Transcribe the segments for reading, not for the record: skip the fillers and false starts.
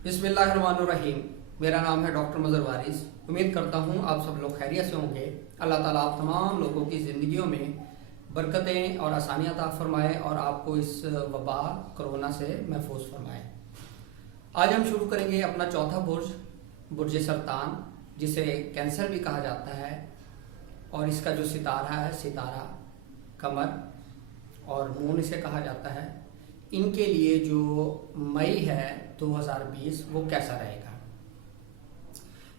बिस्मिल्लाहिर्रहमानिर्रहीम। मेरा नाम है डॉक्टर मज़हर वारिस। उम्मीद करता हूँ आप सब लोग खैरियत से होंगे। अल्लाह ताला आप तमाम लोगों की ज़िंदगियों में बरकतें और आसानियाँ अता फरमाए और आपको इस वबा कोरोना से महफूज फरमाए। आज हम शुरू करेंगे अपना चौथा बुर्ज, बुर्ज सरतान, जिसे कैंसर भी कहा जाता है। और इसका जो सितारा है, सितारा कमर और मून इसे कहा जाता है। इनके लिए जो मई है 2020 वो कैसा रहेगा,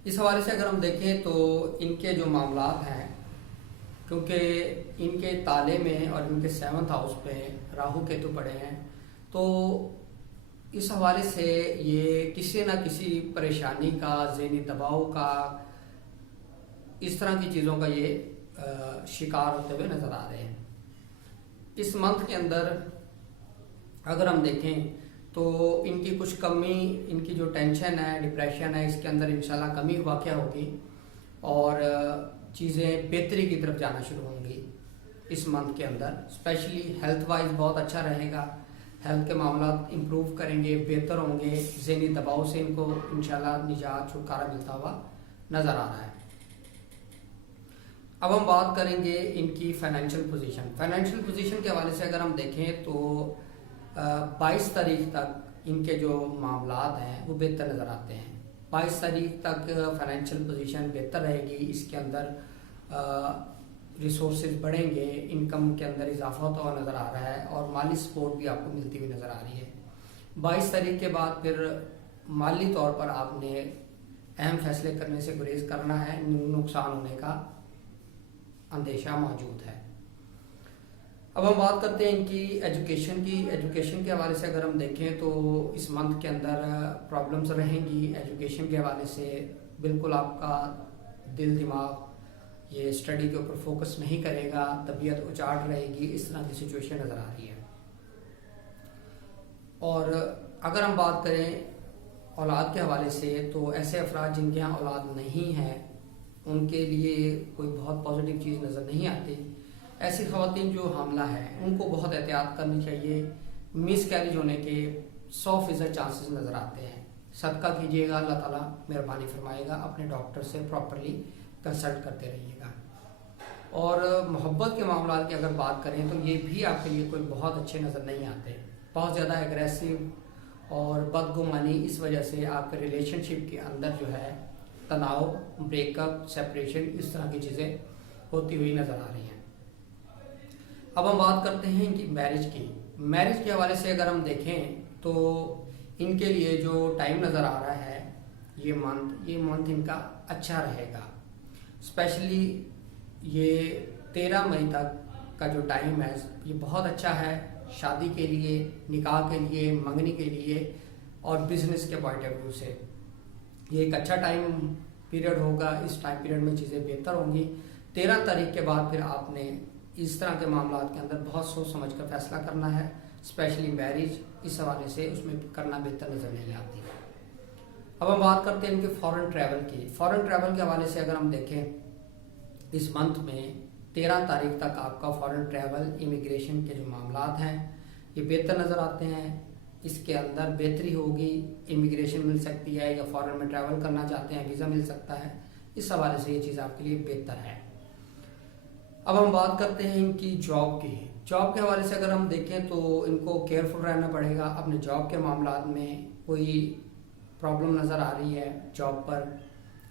इस हवाले से अगर हम देखें तो इनके जो मामलात हैं, क्योंकि इनके ताले में और इनके 7th हाउस पे राहु केतु पड़े हैं, तो इस हवाले से ये किसी ना किसी परेशानी का, ज़हनी दबाव का, इस तरह की चीज़ों का ये शिकार होते हुए नज़र आ रहे हैं। इस मंथ के अंदर अगर हम देखें तो इनकी कुछ कमी, इनकी जो टेंशन है, डिप्रेशन है, इसके अंदर इंशाल्लाह कमी वाक़या होगी और चीज़ें बेहतरी की तरफ जाना शुरू होंगी। इस मंथ के अंदर स्पेशली हेल्थ वाइज बहुत अच्छा रहेगा। हेल्थ के मामला इम्प्रूव करेंगे, बेहतर होंगे। ज़हनी दबाव से इनको इंशाल्लाह निजात, छुटकारा मिलता हुआ नज़र आ रहा है। अब हम बात करेंगे इनकी फाइनेंशियल पोजीशन। फाइनेंशियल पोजीशन के हवाले से अगर हम देखें तो 22 तारीख तक इनके जो मामलात हैं वो बेहतर नज़र आते हैं। 22 तारीख तक फाइनेंशियल पोजीशन बेहतर रहेगी। इसके अंदर रिसोर्सेज बढ़ेंगे, इनकम के अंदर इजाफा होता हुआ नज़र आ रहा है और माली सपोर्ट भी आपको मिलती हुई नज़र आ रही है। 22 तारीख के बाद फिर माली तौर पर आपने अहम फैसले करने से गुरेज करना है। नुकसान होने का अंदेशा मौजूद है। अब हम बात करते हैं इनकी एजुकेशन की। एजुकेशन के हवाले से अगर हम देखें तो इस मंथ के अंदर प्रॉब्लम्स रहेंगी। एजुकेशन के हवाले से बिल्कुल आपका दिल दिमाग ये स्टडी के ऊपर फोकस नहीं करेगा, तबीयत उचाट रहेगी, इस तरह की सिचुएशन नज़र आ रही है। और अगर हम बात करें औलाद के हवाले से तो ऐसे अफराद जिनके यहाँ औलाद नहीं है उनके लिए कोई बहुत पॉजिटिव चीज़ नज़र नहीं आती। ऐसी ख़वातीन जो हामला है उनको बहुत एहतियात करनी चाहिए। मिस कैरेज होने के 100% चांसेस नज़र आते हैं। सदका कीजिएगा, अल्लाह ताला मेहरबानी फरमाएगा। अपने डॉक्टर से प्रॉपरली कंसल्ट करते रहिएगा। और मोहब्बत के मामला की अगर बात करें तो ये भी आपके लिए कोई बहुत अच्छे नज़र नहीं आते। बहुत ज़्यादा एग्रेसिव और बदगुमानी, इस वजह से आपके रिलेशनशिप के अंदर जो है तनाव, ब्रेकअप, सेपरेशन, इस तरह की चीज़ें होती हुई नज़र आ रही हैं। अब हम बात करते हैं इनकी मैरिज की। मैरिज के हवाले से अगर हम देखें तो इनके लिए जो टाइम नज़र आ रहा है, ये मंथ इनका अच्छा रहेगा। स्पेशली ये 13 मई तक का जो टाइम है ये बहुत अच्छा है शादी के लिए, निकाह के लिए, मंगनी के लिए और बिजनेस के पॉइंट ऑफ व्यू से ये एक अच्छा टाइम पीरियड होगा। इस टाइम पीरियड में चीज़ें बेहतर होंगी। 13 तारीख के बाद फिर आपने इस तरह के मामलों के अंदर बहुत सोच समझ कर फैसला करना है। स्पेशली मैरिज, इस हवाले से उसमें करना बेहतर नज़र नहीं आती। अब हम बात करते हैं इनके फॉरेन ट्रैवल की। फॉरेन ट्रैवल के हवाले से अगर हम देखें इस मंथ में 13 तारीख तक आपका फॉरेन ट्रैवल, इमिग्रेशन के जो मामलात हैं ये बेहतर नज़र आते हैं। इसके अंदर बेहतरी होगी। इमिग्रेशन मिल सकती है या फॉरेन में ट्रैवल करना चाहते हैं, वीज़ा मिल सकता है। इस हवाले से ये चीज़ आपके लिए बेहतर है। अब हम बात करते हैं इनकी जॉब की। जॉब के हवाले से अगर हम देखें तो इनको केयरफुल रहना पड़ेगा। अपने जॉब के मामलात में कोई प्रॉब्लम नज़र आ रही है, जॉब पर,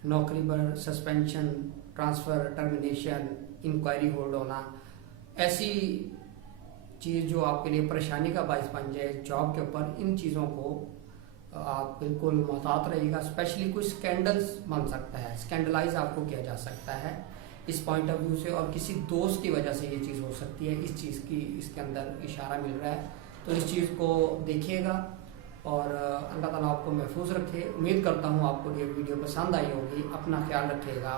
नौकरी पर suspension, transfer, termination, inquiry hold होना, ऐसी चीज़ जो आपके लिए परेशानी का बायस बन जाए जॉब के ऊपर, इन चीज़ों को आप बिल्कुल मोहतात रहिएगा। स्पेशली कोई स्कैंडल्स बन सकता है, स्कैंडलाइज आपको किया जा सकता है इस पॉइंट ऑफ व्यू से, और किसी दोस्त की वजह से ये चीज़ हो सकती है। इस चीज़ की इसके अंदर इशारा मिल रहा है, तो इस चीज़ को देखिएगा और अल्लाह ताला आपको महफूज रखे। उम्मीद करता हूँ आपको ये वीडियो पसंद आई होगी। अपना ख्याल रखिएगा।